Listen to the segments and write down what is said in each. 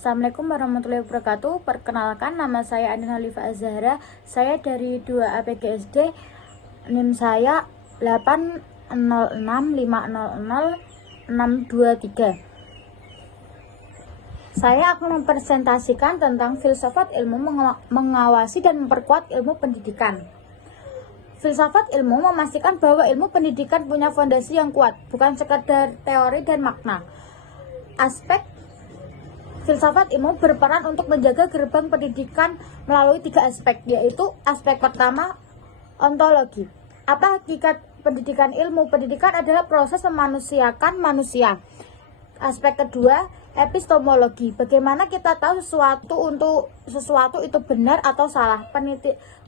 Assalamualaikum warahmatullahi wabarakatuh. Perkenalkan, nama saya Andina Liva Azhara. Saya dari 2 APGSD. NIM saya 806500623. Saya akan mempresentasikan tentang filsafat ilmu mengawasi dan memperkuat ilmu pendidikan. Filsafat ilmu memastikan bahwa ilmu pendidikan punya fondasi yang kuat, bukan sekedar teori dan makna. Aspek filsafat ilmu berperan untuk menjaga gerbang pendidikan melalui 3 aspek, yaitu aspek pertama, ontologi. Apa hakikat pendidikan ilmu? Pendidikan adalah proses memanusiakan manusia. Aspek kedua, epistemologi. Bagaimana kita tahu sesuatu itu benar atau salah?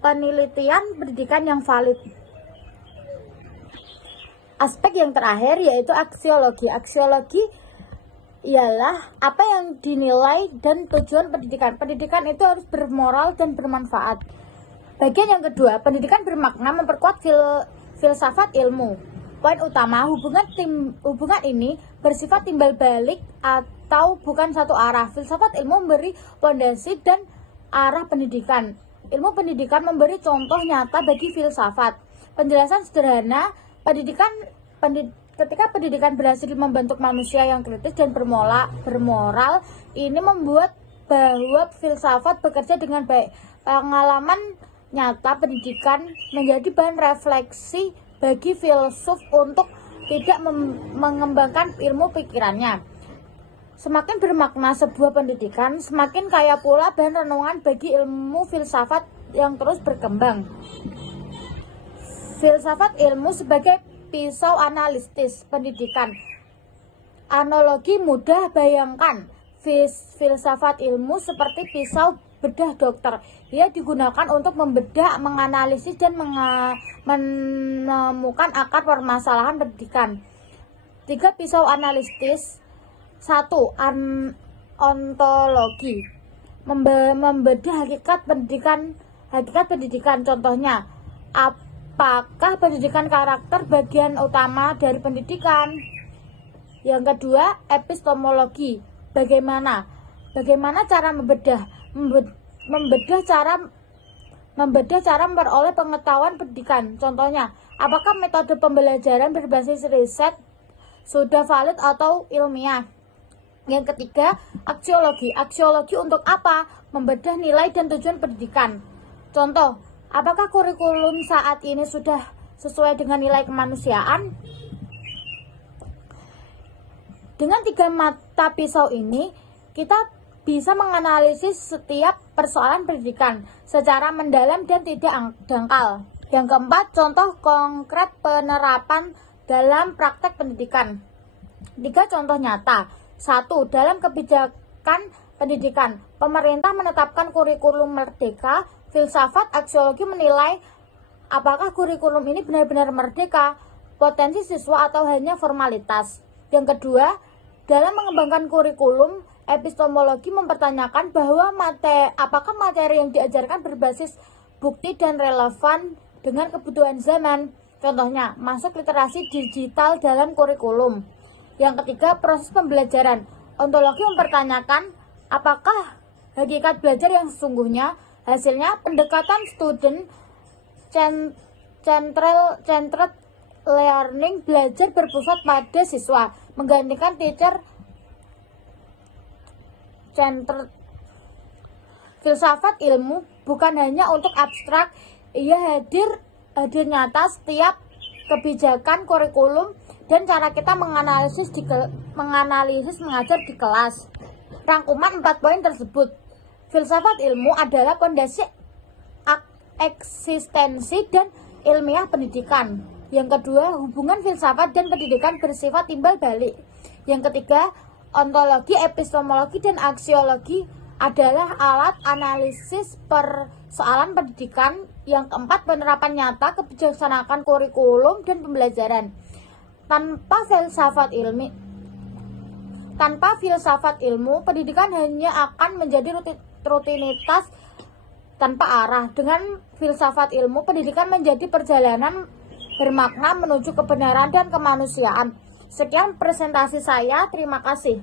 Penelitian pendidikan yang valid. Aspek yang terakhir yaitu aksiologi. Aksiologi ialah apa yang dinilai dan tujuan pendidikan. Pendidikan itu harus bermoral dan bermanfaat. Bagian yang kedua, pendidikan bermakna memperkuat filsafat ilmu. Poin utama, hubungan ini bersifat timbal balik atau bukan satu arah. Filsafat ilmu memberi fondasi dan arah pendidikan. Ilmu pendidikan memberi contoh nyata bagi filsafat. Penjelasan sederhana, ketika pendidikan berhasil membentuk manusia yang kritis dan bermoral, ini membuat bahwa filsafat bekerja dengan baik. Pengalaman nyata pendidikan menjadi bahan refleksi bagi filsuf untuk tidak mengembangkan ilmu pikirannya. Semakin bermakna sebuah pendidikan, semakin kaya pula bahan renungan bagi ilmu filsafat yang terus berkembang. Filsafat ilmu sebagai pisau analitis pendidikan. Analogi mudah, bayangkan filsafat ilmu seperti pisau bedah dokter. Ia digunakan untuk membedah, menganalisis, dan menemukan akar permasalahan pendidikan. 3 pisau analitis. 1. Ontologi. Membedah hakikat pendidikan. Contohnya, apakah pendidikan karakter bagian utama dari pendidikan? Yang kedua, epistemologi. Bagaimana cara membedah cara memperoleh pengetahuan pendidikan. Contohnya, apakah metode pembelajaran berbasis riset sudah valid atau ilmiah? Yang ketiga, aksiologi. Aksiologi untuk apa? Membedah nilai dan tujuan pendidikan. Contoh, apakah kurikulum saat ini sudah sesuai dengan nilai kemanusiaan? Dengan 3 mata pisau ini, kita bisa menganalisis setiap persoalan pendidikan secara mendalam dan tidak dangkal. Yang keempat, contoh konkret penerapan dalam praktek pendidikan. 3 contoh nyata. 1. Dalam kebijakan pendidikan, pemerintah menetapkan kurikulum merdeka. Filsafat aksiologi menilai apakah kurikulum ini benar-benar merdeka, potensi siswa atau hanya formalitas. Yang kedua, dalam mengembangkan kurikulum, epistemologi mempertanyakan bahwa apakah materi yang diajarkan berbasis bukti dan relevan dengan kebutuhan zaman. Contohnya, masuk literasi digital dalam kurikulum. Yang ketiga, proses pembelajaran. Ontologi mempertanyakan apakah hakikat belajar yang sesungguhnya. Hasilnya, pendekatan student centered learning, belajar berpusat pada siswa, menggantikan teacher centered. Filsafat ilmu bukan hanya untuk abstrak, ia hadir nyata setiap kebijakan kurikulum dan cara kita menganalisis mengajar di kelas. Rangkuman 4 poin tersebut. Filsafat ilmu adalah fondasi eksistensi dan ilmiah pendidikan. Yang kedua, hubungan filsafat dan pendidikan bersifat timbal balik. Yang ketiga, ontologi, epistemologi, dan aksiologi adalah alat analisis persoalan pendidikan. Yang keempat, penerapan nyata kebijaksanaan kurikulum dan pembelajaran. Tanpa filsafat ilmu, pendidikan hanya akan menjadi rutinitas tanpa arah. Dengan filsafat ilmu, pendidikan menjadi perjalanan bermakna menuju kebenaran dan kemanusiaan. Sekian presentasi saya, terima kasih.